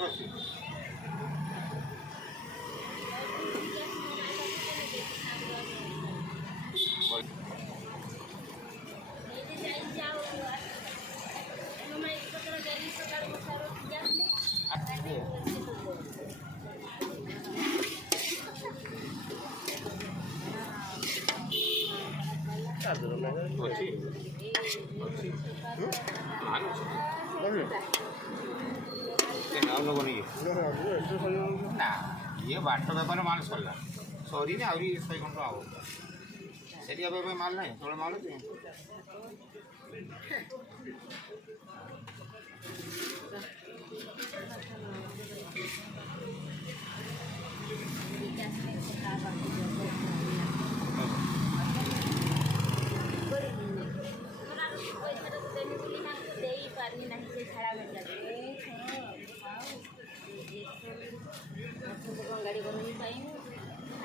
করছি ନା ଇଏ ବାଟ ବେପାର ମାଲ ସରିଲା ସରିନି ଆହୁରି 100 ଘଣ୍ଟା ହବ ସେଠି ଏବେ ମାଲ ନାହିଁ ତଳେ ମାଲ ଅଛି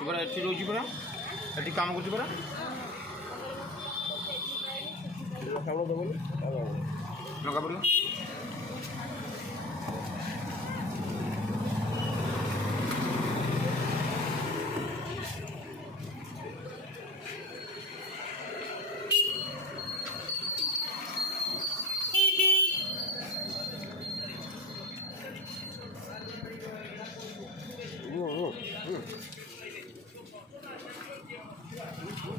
ପରା ଏଠି ରହୁଛି ପରା ଏଠି କାମ କରୁଛି ପରା ଟଙ୍କା ପଡ଼ିବ